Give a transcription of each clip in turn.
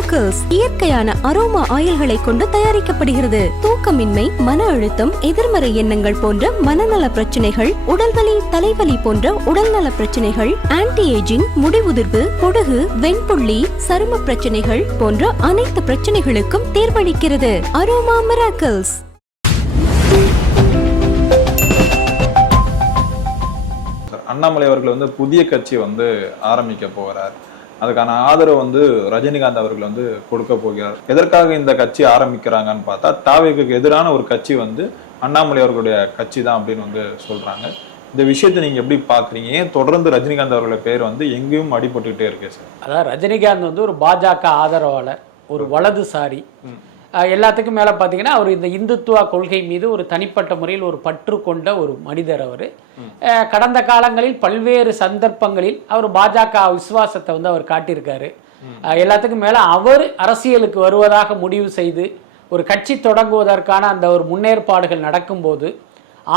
Miracles இயற்கையான aroma ஆயில்களை கொண்டு தயாரிக்கப்படுகிறது. தூக்கமின்மை, மன அழுத்தம், எதிர்மறை எண்ணங்கள் போன்ற மனநல பிரச்சனைகள், உடல்வலி, தலைவலி போன்ற உடல்நல பிரச்சனைகள், ஆன்டி ஏஜிங், முடிவுதிர்வு, பொடுகு, வெண்புள்ளி, சரும பிரச்சனைகள் போன்ற அனைத்து பிரச்சனைகளுக்கும் தீர்வளிக்கிறது. Aroma miracles. அண்ணாமலை அவர்கள் புதிய கட்சி ஆரம்பிக்க போகிறார். அதுக்கான ஆதரவு ரஜினிகாந்த் அவர்கள் கொடுக்க போகிறார். எதற்காக இந்த கட்சி ஆரம்பிக்கிறாங்கன்னு பார்த்தா, தாவேக்கு எதிரான ஒரு கட்சி அண்ணாமலை அவர்களுடைய கட்சி தான் அப்படின்னு சொல்றாங்க. இந்த விஷயத்தை நீங்க எப்படி பாக்குறீங்க? ஏன் தொடர்ந்து ரஜினிகாந்த் அவர்களுடைய பேர் எங்கேயும் அடிபட்டுக்கிட்டே இருக்கு சார்? அதான் ரஜினிகாந்த் ஒரு பாஜக ஆதரவாளர், ஒரு வலதுசாரி. எல்லாத்துக்கும் மேலே பார்த்தீங்கன்னா அவர் இந்த இந்துத்துவ கொள்கை மீது ஒரு தனிப்பட்ட முறையில் ஒரு பற்று கொண்ட ஒரு மனிதர். அவர் கடந்த காலங்களில் பல்வேறு சந்தர்ப்பங்களில் அவர் பாஜக விசுவாசத்தை அவர் காட்டியிருக்காரு. எல்லாத்துக்கும் மேலே அவர் அரசியலுக்கு வருவதாக முடிவு செய்து ஒரு கட்சி தொடங்குவதற்கான அந்த ஒரு முன்னேற்பாடுகள் நடக்கும்போது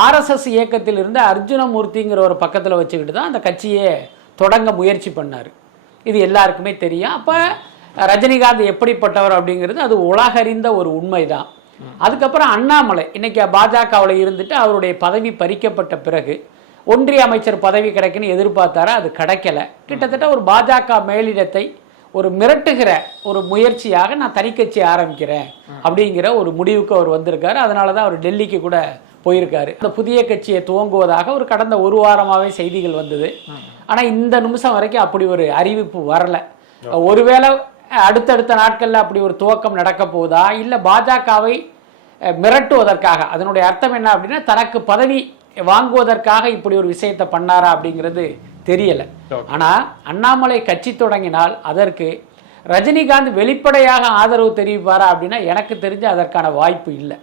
ஆர்எஸ்எஸ் இயக்கத்தில் இருந்த அர்ஜுனமூர்த்திங்கிற ஒரு பக்கத்தில் வச்சுக்கிட்டு தான் அந்த கட்சியை தொடங்க முயற்சி பண்ணார். இது எல்லாருக்குமே தெரியும். அப்போ ரஜினிகாந்த் எப்படிப்பட்டவர் அப்படிங்கிறது அது உலகறிந்த ஒரு உண்மைதான். அதுக்கப்புறம் அண்ணாமலை இன்னைக்கு பாஜகவில் இருந்துட்டு அவருடைய பதவி பறிக்கப்பட்ட பிறகு ஒன்றிய அமைச்சர் பதவி கிடைக்குன்னு எதிர்பார்த்தாரா, அது கிடைக்கல. கிட்டத்தட்ட ஒரு பாஜக மேலிடத்தை ஒரு மிரட்டுகிற ஒரு முயற்சியாக நான் தனிக்கட்சி ஆரம்பிக்கிறேன் அப்படிங்கிற ஒரு முடிவுக்கு அவர் வந்திருக்காரு. அதனால தான் அவர் டெல்லிக்கு கூட போயிருக்காரு. அந்த புதிய கட்சியை துவங்குவதாக ஒரு கடந்த ஒரு வாரமாகவே செய்திகள் வந்தது. ஆனால் இந்த நிமிஷம் வரைக்கும் அப்படி ஒரு அறிவிப்பு வரல. ஒருவேளை அடுத்தடுத்த நாட்களில் அப்படி ஒரு துவக்கம் நடக்க போகுதா, இல்லை பாஜகவை மிரட்டுவதற்காக, அதனுடைய அர்த்தம் என்ன அப்படின்னா தனக்கு பதவி வாங்குவதற்காக இப்படி ஒரு விஷயத்தை பண்ணாரா அப்படிங்கிறது தெரியலை. ஆனால் அண்ணாமலை கட்சி தொடங்கினால் அதற்கு ரஜினிகாந்த் வெளிப்படையாக ஆதரவு தெரிவிப்பாரா அப்படின்னா எனக்கு தெரிஞ்சு அதற்கான வாய்ப்பு இல்லை.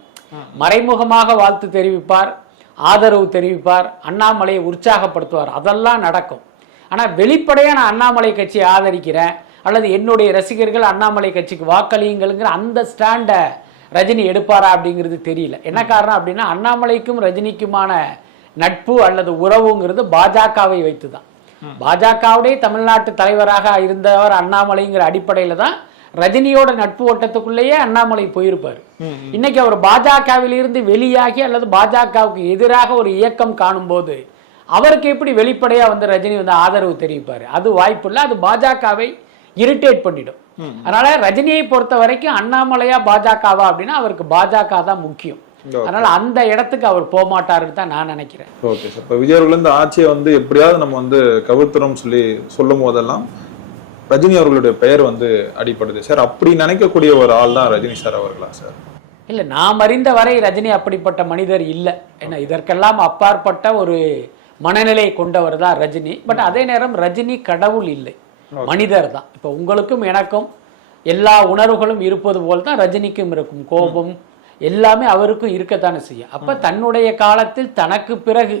மறைமுகமாக வாழ்த்து தெரிவிப்பார், ஆதரவு தெரிவிப்பார், அண்ணாமலையை உற்சாகப்படுத்துவார், அதெல்லாம் நடக்கும். ஆனால் வெளிப்படையாக நான் அண்ணாமலை கட்சியை ஆதரிக்கிறேன் அல்லது என்னுடைய ரசிகர்கள் அண்ணாமலை கட்சிக்கு வாக்களியுங்கள்ங்கிற அந்த ஸ்டாண்டை ரஜினி எடுப்பாரா அப்படிங்கிறது தெரியல. என்ன காரணம் அப்படின்னா அண்ணாமலைக்கும் ரஜினிக்குமான நட்பு அல்லது உறவுங்கிறது பாஜகவை வைத்து தான். பாஜகவுடைய தமிழ்நாட்டு தலைவராக இருந்தவர் அண்ணாமலைங்கிற அடிப்படையில் தான் ரஜினியோட நட்பு ஓட்டத்துக்குள்ளேயே அண்ணாமலை போயிருப்பார். இன்னைக்கு அவர் பாஜகவிலிருந்து வெளியாகி அல்லது பாஜகவுக்கு எதிராக ஒரு இயக்கம் காணும் போது அவருக்கு எப்படி வெளிப்படையா ரஜினி ஆதரவு தெரிவிப்பாரு? அது வாய்ப்பு இல்லை. அது பாஜகவை இரிட்டேட் பண்ணிடும். அதனால ரஜினியை பொறுத்த வரைக்கும் அண்ணாமலையா பாஜகவா அப்படின்னா அவருக்கு பாஜக தான் முக்கியம். அதனால அந்த இடத்துக்கு அவர் போக மாட்டாருன்னு தான் நான் நினைக்கிறேன். Okay sir. இப்போ விஜய் அவர்கள் இந்த ஆட்சியை எப்படியாவது நம்ம கவிழ்த்துறோம் சொல்லும் போதெல்லாம் ரஜினி அவர்களுடைய பெயர் அடிப்படுது சார். அப்படி நினைக்கக்கூடிய ஒரு ஆள் தான் ரஜினி சார் அவர்களா சார்? இல்லை, நாம் அறிந்த வரை ரஜினி அப்படிப்பட்ட மனிதர் இல்லை. ஏன்னா இதற்கெல்லாம் அப்பாற்பட்ட ஒரு மனநிலை கொண்டவர் தான் ரஜினி. பட் அதே நேரம் ரஜினி கடவுள் இல்லை, மனிதர் தான். இப்போ உங்களுக்கும் எனக்கும் எல்லா உணர்வுகளும் இருப்பது போல் தான் ரஜினிக்கும் இருக்கும். கோபம் எல்லாமே அவருக்கும் இருக்கத்தானே செய்யும். அப்போ தன்னுடைய காலத்தில் தனக்கு பிறகு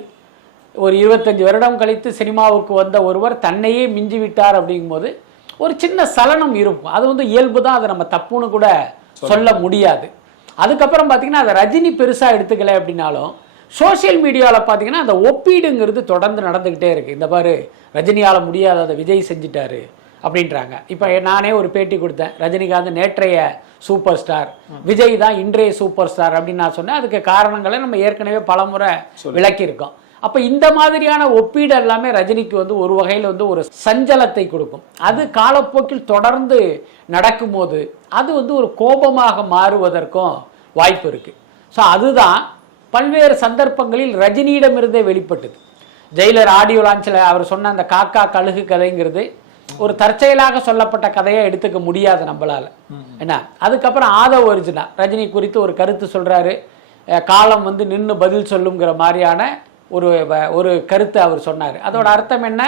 ஒரு 25 வருடம் கழித்து சினிமாவுக்கு வந்த ஒருவர் தன்னையே மிஞ்சி விட்டார் அப்படிங்கும்போது ஒரு சின்ன சலனம் இருக்கும். அது இயல்பு தான், அதை நம்ம தப்புன்னு கூட சொல்ல முடியாது. அதுக்கப்புறம் பார்த்தீங்கன்னா அதை ரஜினி பெருசாக எடுத்துக்கல அப்படின்னாலும் சோசியல் மீடியாவில் பார்த்தீங்கன்னா அந்த ஒப்பீடுங்கிறது தொடர்ந்து நடந்துக்கிட்டே இருக்குது. இந்த பாரு ரஜினியால் முடியாத அதை விஜய் செஞ்சுட்டாரு அப்படின்றாங்க. இப்போ நானே ஒரு பேட்டி கொடுத்தேன், ரஜினிகாந்த் நேற்றைய சூப்பர் ஸ்டார், விஜய் தான் இன்றைய சூப்பர் ஸ்டார் அப்படின்னு நான் சொன்னேன். அதுக்கு காரணங்களை நம்ம ஏற்கனவே பலமுறை விளக்கியிருக்கோம். அப்போ இந்த மாதிரியான ஒப்பீடு எல்லாமே ரஜினிக்கு ஒரு வகையில் ஒரு சஞ்சலத்தை கொடுக்கும். அது காலப்போக்கில் தொடர்ந்து நடக்கும்போது அது ஒரு கோபமாக மாறுவதற்கும் வாய்ப்பு இருக்குது. ஸோ அதுதான் பல்வேறு சந்தர்ப்பங்களில் ரஜினியிடமிருந்தே வெளிப்பட்டது. ஜெயிலர் ஆடியோ லான்ச்சில் அவர் சொன்ன அந்த காக்கா கழுகு கதைங்கிறது ஒரு தற்செயலாக சொல்லப்பட்ட கதையை எடுத்துக்க முடியாது நம்மளால. என்ன, அதுக்கப்புறம் ஆதவ் அர்ஜுனா ரஜினி குறித்து ஒரு கருத்து சொல்றாரு, காலம் நின்று பதில் சொல்லுங்கிற மாதிரியான ஒரு கருத்தை அவர் சொன்னார். அதோட அர்த்தம் என்ன?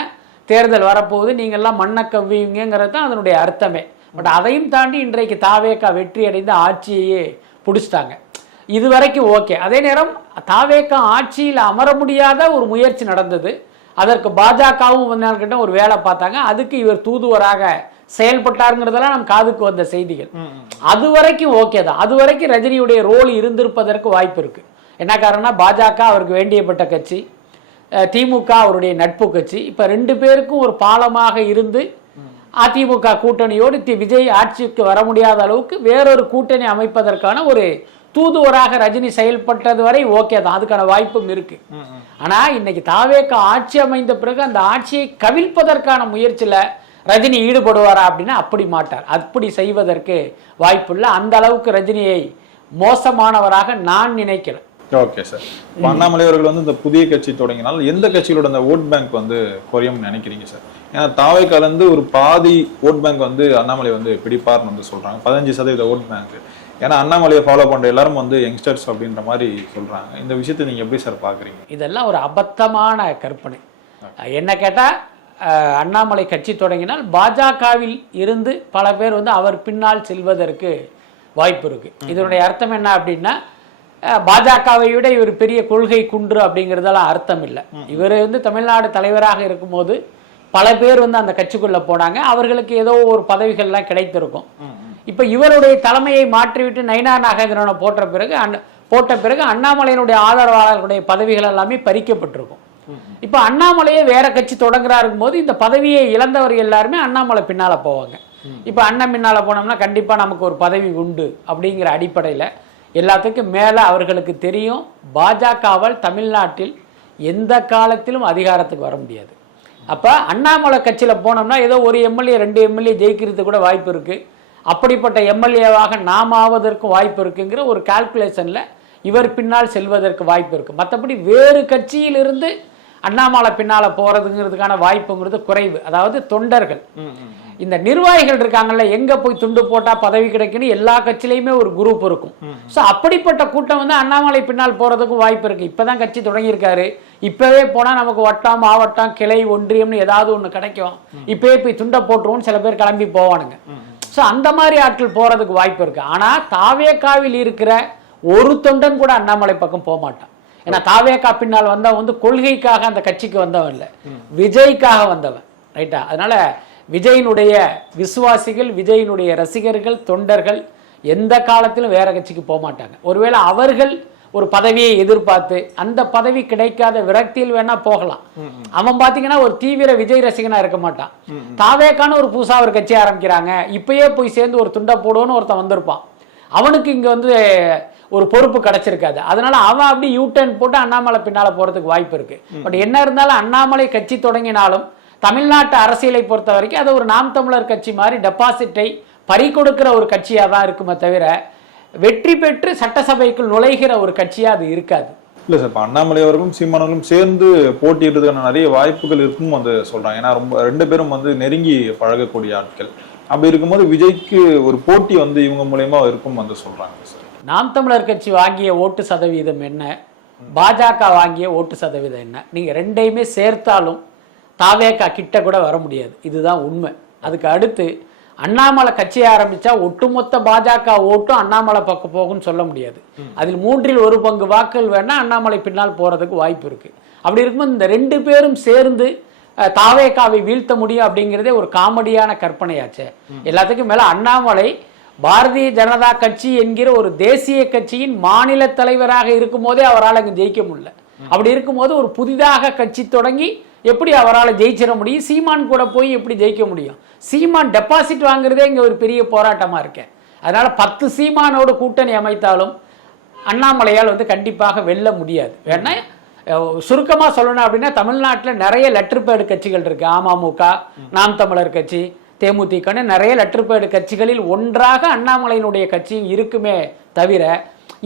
தேர்தல் வரப்போகுது, நீங்கள்லாம் மண்ணை கவ்விங்கிறது தான் அதனுடைய அர்த்தமே. பட் அதையும் தாண்டி இன்றைக்கு தாவேகா வெற்றி அடைந்து ஆட்சியையே பிடிச்சிட்டாங்க. இது வரைக்கும் ஓகே. அதே நேரம் தாவேகா ஆட்சியில் அமர முடியாத ஒரு முயற்சி நடந்தது. அதற்கு பாஜகவும் கிட்ட ஒரு வேலை பார்த்தாங்க. அதுக்கு இவர் தூதுவராக செயல்பட்டாருங்கிறதெல்லாம் நம் காதுக்கு வந்த செய்திகள். அது வரைக்கும் ஓகே தான். அது வரைக்கும் ரஜினியுடைய ரோல் இருந்திருப்பதற்கு வாய்ப்பு இருக்கு. என்ன காரணம்னா பாஜக அவருக்கு வேண்டியப்பட்ட கட்சி, திமுக அவருடைய நட்பு கட்சி. இப்போ ரெண்டு பேருக்கும் ஒரு பாலமாக இருந்து அதிமுக கூட்டணியோடு விஜய் ஆட்சிக்கு வர முடியாத அளவுக்கு வேறொரு கூட்டணி அமைப்பதற்கான ஒரு தூதுவராக ரஜினி செயல்பட்டது வரை ஓகே தான், அதுக்கான வாய்ப்பும் இருக்கு. ஆனா இன்னைக்கு தாவேக ஆட்சி அமைந்த பிறகு அந்த ஆட்சியை கவிழ்ப்பதற்கான முயற்சியில ரஜினி ஈடுபடுவாரா அப்படின்னா அப்படி மாட்டார். அப்படி செய்வதற்கு வாய்ப்புள்ள அந்த அளவுக்கு ரஜினியை மோசமானவராக நான் நினைக்கிறேன். Okay sir. அண்ணாமலை அவர்கள் வந்து இந்த புதிய கட்சி தொடங்கினால் எந்த கட்சிகளோட அந்த ஓட் பேங்க் வந்து குறையும்னு நினைக்கிறீங்க சார்? ஏன்னா தாவேக்கால இருந்து ஒரு பாதி ஓட் பேங்க் வந்து அண்ணாமலை வந்து பிடிப்பார்னு வந்து சொல்றாங்க, 15% ஓட் பேங்க். ஏன்னா அண்ணாமலையை ஃபாலோ பண்ற எல்லாரும் வந்து யங்ஸ்டர்ஸ் அப்படின்ற மாதிரி சொல்றாங்க. இந்த விஷயத்தை நீங்க எப்படி சார் பாக்குறீங்க? இதெல்லாம் ஒரு அபத்தமான கற்பனை. என்ன கேட்டா அண்ணாமலை கட்சி தொடங்கினால் பாஜகவில் இருந்து பல பேர் வந்து அவர் பின்னால் செல்வதற்கு வாய்ப்பு இருக்கு. இதனுடைய அர்த்தம் என்ன அப்படின்னா பாஜகவை விட இவர் பெரிய கொள்கை குன்று அப்படிங்கிறதெல்லாம் அர்த்தம் இல்லை. இவர் வந்து தமிழ்நாடு தலைவராக இருக்கும்போது பல பேர் வந்து அந்த கட்சிக்குள்ள போனாங்க, அவர்களுக்கு ஏதோ ஒரு பதவிகள்லாம் கிடைத்திருக்கும். இப்ப இவருடைய தலைமையை மாற்றிவிட்டு நயினார் நாகேந்திரனை போட்ட பிறகு அண்ணாமலையினுடைய ஆதரவாளர்களுடைய பதவிகள் எல்லாமே பறிக்கப்பட்டிருக்கும். இப்ப அண்ணாமலையே வேற கட்சி தொடங்குறாருக்கும் போது இந்த பதவியை இழந்தவர் எல்லாருமே அண்ணாமலை பின்னால போவாங்க. இப்ப அண்ணன் பின்னால போனோம்னா கண்டிப்பா நமக்கு ஒரு பதவி உண்டு அப்படிங்கிற அடிப்படையில எல்லாத்துக்கும் மேல அவர்களுக்கு தெரியும், பாஜகவால் தமிழ்நாட்டில் எந்த காலத்திலும் அதிகாரத்துக்கு வர முடியாது. அப்ப அண்ணாமலை கட்சியில போனோம்னா ஏதோ ஒரு எம்எல்ஏ 2 எம்எல்ஏ ஜெயிக்கிறது கூட வாய்ப்பு இருக்கு. அப்படிப்பட்ட எம்எல்ஏவாக நாம் ஆவதற்கு வாய்ப்பு இருக்குங்கிற ஒரு கால்குலேஷன்ல இவர் பின்னால் செல்வதற்கு வாய்ப்பு இருக்கு. மற்றபடி வேறு கட்சியிலிருந்து அண்ணாமலை பின்னால போறதுங்கிறதுக்கான வாய்ப்புங்கிறது குறைவு. அதாவது தொண்டர்கள், இந்த நிர்வாகிகள் இருக்காங்கல்ல, எங்க போய் துண்டு போட்டா பதவி கிடைக்குன்னு எல்லா கட்சியிலையுமே ஒரு குரூப் இருக்கும். ஸோ அப்படிப்பட்ட கூட்டம் வந்து அண்ணாமலை பின்னால் போறதுக்கும் வாய்ப்பு இருக்கு. இப்பதான் கட்சி தொடங்கியிருக்காரு, இப்பவே போனா நமக்கு வட்டம் மாவட்டம் கிளை ஒன்றியம்னு ஏதாவது ஒண்ணு கிடைக்கும், இப்பவே போய் துண்டை போட்டுருவோம்னு சில பேர் கிளம்பி போவானுங்க. ஸோ அந்த மாதிரி ஆட்கள் போறதுக்கு வாய்ப்பு இருக்கு. ஆனா தாவேகாவில் இருக்கிற ஒரு தொண்டன் கூட அண்ணாமலை பக்கம் போக மாட்டான். ஏன்னா தாவேகா பின்னால் வந்தவன் வந்து கொள்கைக்காக அந்த கட்சிக்கு வந்தவன் இல்லை, விஜய்க்காக வந்தவன். ரைட்டா? அதனால விஜயினுடைய விசுவாசிகள், விஜயினுடைய ரசிகர்கள், தொண்டர்கள் எந்த காலத்திலும் வேற கட்சிக்கு போக மாட்டாங்க. ஒருவேளை அவர்கள் ஒரு பதவியை எதிர்பார்த்து அந்த பதவி கிடைக்காத விரக்தியில் வேணா போகலாம். அவன் பாத்தீங்கன்னா ஒரு தீவிர விஜய் ரசிகனா இருக்க மாட்டான். தாவேக்கான ஒரு புதுசா ஒரு கட்சி ஆரம்பிக்கிறாங்க, இப்பயே போய் சேர்ந்து ஒரு துண்டை போடுவோன்னு ஒருத்தன் வந்திருப்பான், அவனுக்கு இங்க வந்து ஒரு பொறுப்பு கிடைச்சிருக்காது. அதனால அவன் அப்படி யூடர்ன் போட்டு அண்ணாமலை பின்னால போறதுக்கு வாய்ப்பு இருக்கு. பட் என்ன இருந்தாலும் அண்ணாமலை கட்சி தொடங்கினாலும் தமிழ்நாட்டு அரசியலை பொறுத்த வரைக்கும் அது ஒரு நாம் தமிழர் கட்சி மாதிரி டெபாசிட்டை பறி கொடுக்கிற ஒரு கட்சியா தான் இருக்குமே தவிர வெற்றி பெற்று சட்டசபைக்குள் நுழைகிற ஒரு கட்சியா அது இருக்காது. இல்ல சார், இப்ப அண்ணாமலை அவர்களும் சீமானவர்களும் சேர்ந்து போட்டியிடுறதுக்கான நிறைய வாய்ப்புகள் இருக்கும் வந்து சொல்றாங்க. ஏன்னா ரொம்ப 2 பேரும் வந்து நெருங்கி பழகக்கூடிய ஆட்கள். அப்படி இருக்கும்போது விஜய்க்கு ஒரு போட்டி வந்து இவங்க மூலயமா இருக்கும் வந்து சொல்றாங்க சார். நாம் தமிழர் கட்சி வாங்கிய ஓட்டு சதவீதம் என்ன, பாஜக வாங்கிய ஓட்டு சதவீதம் என்ன, நீங்க ரெண்டையுமே சேர்த்தாலும் தாவேகா கிட்ட கூட வர முடியாது. இதுதான் உண்மை. அதுக்கு அடுத்து அண்ணாமலை கட்சியை ஆரம்பிச்சா ஒட்டுமொத்த பாஜக ஓட்டும் அண்ணாமலை பக்கம் போகும்னு சொல்ல முடியாது. அதில் 1/3 பங்கு வாக்குகள் வேணா அண்ணாமலை பின்னால் போறதுக்கு வாய்ப்பு இருக்கு. அப்படி இருக்கும்போது இந்த 2 பேரும் சேர்ந்து தாவேகாவை வீழ்த்த முடியும் அப்படிங்கிறதே ஒரு காமெடியான கற்பனையாச்சு. எல்லாத்துக்கும் மேல அண்ணாமலை பாரதிய ஜனதா கட்சி என்கிற ஒரு தேசிய கட்சியின் மாநில தலைவராக இருக்கும் போதே அவரால் அங்கு ஜெயிக்க முடியல. அப்படி இருக்கும்போது ஒரு புதிதாக கட்சி தொடங்கி எப்படி அவரால் ஜெயிச்சிட முடியும்? சீமான் கூட போய் எப்படி ஜெயிக்க முடியும்? சீமான் டெபாசிட் வாங்குறதே இங்க ஒரு பெரிய போராட்டமா இருக்கேன். அதனால 10 சீமானோடு கூட்டணி அமைத்தாலும் அண்ணாமலையால் வந்து கண்டிப்பாக வெல்ல முடியாது. வேணா சுருக்கமா சொல்லணும் அப்படின்னா தமிழ்நாட்டில் நிறைய லெட்டர் பேடு கட்சிகள் இருக்கு. அமமுக, நாம் தமிழர் கட்சி, தேமுதிக நிறைய லெட்டர் பேடு கட்சிகளில் ஒன்றாக அண்ணாமலையினுடைய கட்சியும் இருக்குமே தவிர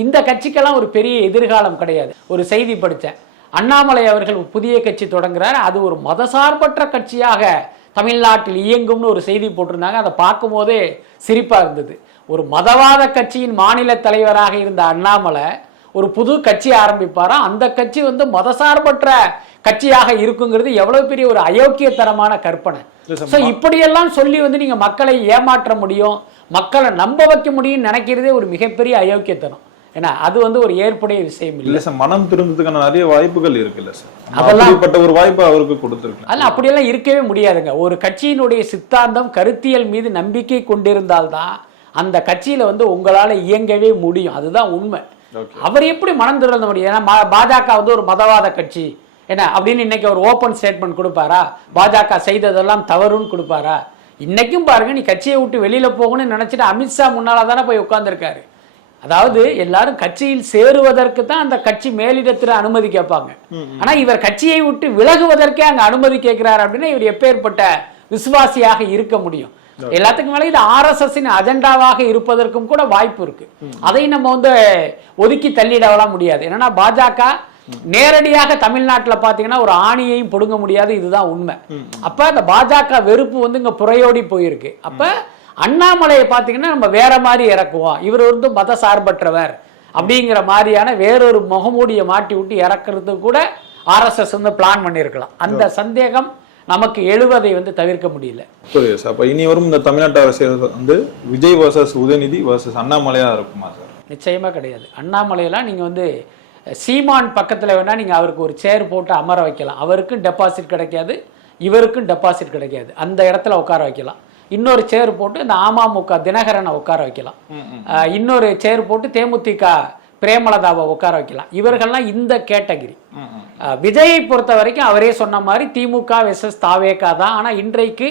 இந்த கட்சிக்கெல்லாம் ஒரு பெரிய எதிர்காலம் கிடையாது. ஒரு செய்தி படித்தேன், அண்ணாமலை அவர்கள் புதிய கட்சி தொடங்குறார், அது ஒரு மதசார்பற்ற கட்சியாக தமிழ்நாட்டில் இயங்கும்னு ஒரு செய்தி போட்டிருந்தாங்க. அதை பார்க்கும் போதே சிரிப்பா இருந்தது. ஒரு மதவாத கட்சியின் மாநில தலைவராக இருந்த அண்ணாமலை ஒரு புது கட்சி ஆரம்பிப்பாராம், அந்த கட்சி வந்து மதசார்பற்ற கட்சியாக இருக்குங்கிறது எவ்வளவு பெரிய ஒரு அயோக்கியத்தனமான கற்பனை. இப்படியெல்லாம் சொல்லி வந்து நீங்க மக்களை ஏமாற்ற முடியும், மக்களை நம்ப வைக்க முடியும் நினைக்கிறதே ஒரு மிகப்பெரிய அயோக்கியத்தனம். ஏன்னா அது வந்து ஒரு ஏற்புடைய விஷயம் இல்லை சார். மனம் திரும்புறதுக்கான நிறைய வாய்ப்புகள் இருக்குல்ல சார், அதெல்லாம் ஒரு வாய்ப்பு அவருக்கு கொடுத்துருக்கு. அதெல்லாம் அப்படியெல்லாம் இருக்கவே முடியாதுங்க. ஒரு கட்சியினுடைய சித்தாந்தம் கருத்தியல் மீது நம்பிக்கை கொண்டிருந்தால்தான் அந்த கட்சியில வந்து உங்களால இயங்கவே முடியும். அதுதான் உண்மை. அவர் எப்படி மனம் திறந்த முடியும்? ஏன்னா பாஜக வந்து ஒரு மதவாத கட்சி என்ன அப்படின்னு இன்னைக்கு ஒரு ஓப்பன் ஸ்டேட்மெண்ட் கொடுப்பாரா? பாஜக செய்ததெல்லாம் தவறுன்னு கொடுப்பாரா? இன்னைக்கும் பாருங்க, நீ கட்சியை விட்டு வெளியில போகணும்னு நினைச்சிட்டு அமித்ஷா முன்னால தானே போய் உட்கார்ந்துருக்காரு. அதாவது எல்லாரும் கட்சியில் சேருவதற்கு தான் அந்த கட்சி மேலிடத்துல அனுமதி கேட்பாங்க. ஆனா இவர் கட்சியை விட்டு விலகுவதற்கே அங்க அனுமதி கேட்கிறார் அப்படின்னா இவர் எப்பேற்பட்ட விசுவாசியாக இருக்க முடியும்? எல்லாத்துக்கும் மேல இது RSS அஜெண்டாவாக இருப்பதற்கும் கூட வாய்ப்பு இருக்கு. அதை நம்ம ஒதுக்கி தள்ளிடலாம் முடியாது. என்னன்னா பாஜக நேரடியாக தமிழ்நாட்டில் பாத்தீங்கன்னா ஒரு ஆணியையும் பொடுங்க முடியாது, இதுதான் உண்மை. அப்ப அந்த பாஜக வெறுப்பு இங்க புறையோடி போயிருக்கு. அப்ப அண்ணாமலையை பாத்தீங்கன்னா நம்ம வேற மாதிரி இறக்குவோம், இவர் மத சார்பற்றவர் அப்படிங்கிற மாதிரியான வேறொரு முகமூடியை மாட்டி விட்டு இறக்குறதுக்கு கூட RSS பிளான் பண்ணியிருக்கலாம். அந்த சந்தேகம் நமக்கு எழுவதை தவிர்க்க முடியல. புரியுது சார். அப்ப இனி வரும் இந்த தமிழ்நாட்டு அரசியல் விஜய் வர்சஸ் உதயநிதி வர்சஸ் அண்ணாமலையா இருக்குமா சார்? நிச்சயமா கிடையாது. அண்ணாமலையெல்லாம் நீங்க சீமான் பக்கத்துல வேணா நீங்க அவருக்கு ஒரு சேர் போட்டு அமர வைக்கலாம். அவருக்கும் டெபாசிட் கிடைக்காது, இவருக்கும் டெபாசிட் கிடைக்காது. அந்த இடத்துல உட்கார வைக்கலாம். இன்னொரு சேர் போட்டு இந்த அமமுக தினகரனை உட்கார வைக்கலாம். இன்னொரு சேர் போட்டு தேமுதிக பிரேமலதாவை உட்கார வைக்கலாம். இவர்கள்லாம் இந்த கேட்டகிரி. விஜயை பொறுத்த வரைக்கும் அவரே சொன்ன மாதிரி திமுக வெர்சஸ் தாவேகா தான். ஆனா இன்றைக்கு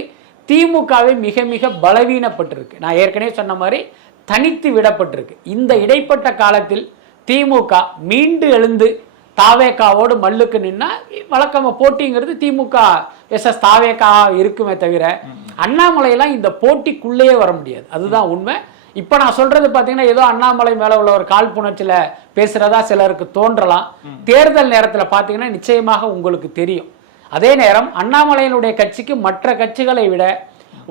திமுகவை மிக மிக பலவீனப்பட்டிருக்கு. நான் ஏற்கனவே சொன்ன மாதிரி தனித்து விடப்பட்டிருக்கு. இந்த இடைப்பட்ட காலத்தில் திமுக மீண்டு எழுந்து தாவேகாவோடு மல்லுக்கு நின்னா வழக்கமா போட்டிங்கிறது திமுக வெர்சஸ் தாவேகா இருக்குமே தவிர அண்ணாமலையெல்லாம் இந்த போட்டிக்குள்ளேயே வர முடியாது. அதுதான் உண்மை. இப்ப நான் சொல்றது பாத்தீங்கன்னா ஏதோ அண்ணாமலை மேல உள்ள ஒரு காழ்ப்புணர்ச்சியில பேசுறதா சிலருக்கு தோன்றலாம். தேர்தல் நேரத்துல பாத்தீங்கன்னா நிச்சயமாக உங்களுக்கு தெரியும். அதே நேரம் அண்ணாமலையினுடைய கட்சிக்கு மற்ற கட்சிகளை விட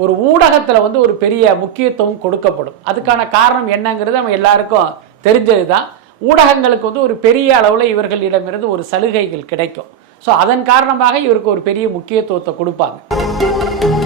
ஒரு ஊடகத்துல ஒரு பெரிய முக்கியத்துவம் கொடுக்கப்படும். அதுக்கான காரணம் என்னங்கிறது நம்ம எல்லாருக்கும் தெரிஞ்சதுதான். ஊடகங்களுக்கு ஒரு பெரிய அளவுல இவர்களிடமிருந்து ஒரு சலுகைகள் கிடைக்கும். ஸோ அதன் காரணமாக இவருக்கு ஒரு பெரிய முக்கியத்துவத்தை கொடுப்பாங்க.